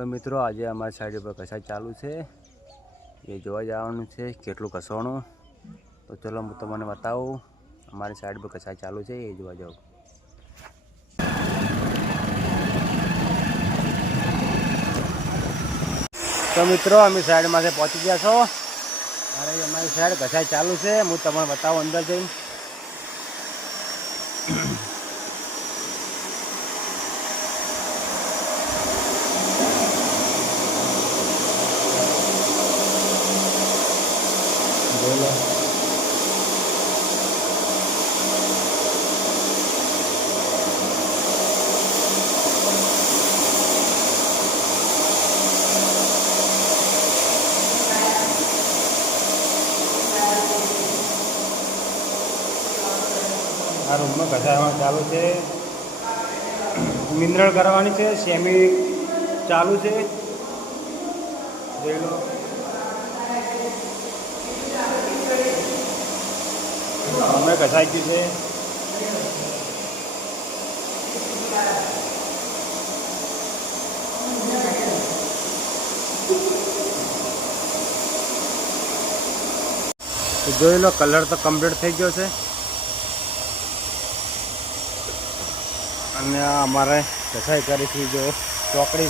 તો મિત્રો આજે અમારી સાઈડ પર કસાઈ ચાલુ છે, એ જોવા જવાનું છે કેટલું કસોણું. તો ચલો હું તમને બતાવું, અમારી સાઈડ પર કસાઈ ચાલુ છે એ જોવા જાઓ. તો મિત્રો અમે સાઈડમાંથી પહોંચી ગયા છો, અરે અમારી સાઈડ કસાઈ ચાલુ છે, હું તમને બતાવું અંદર જઈને. આ રૂમમાં ઘસાવાનું ચાલુ છે, મિનરલ કરવાની છે, સેમી ચાલુ છે. જોઈ લો અમે ઘસાઈ ગયું છે. જોઈ લો કલર તો કમ્પ્લીટ થઈ ગયો છે, અને અમારે ઘસાઈ કરી હતી જો ચોકડી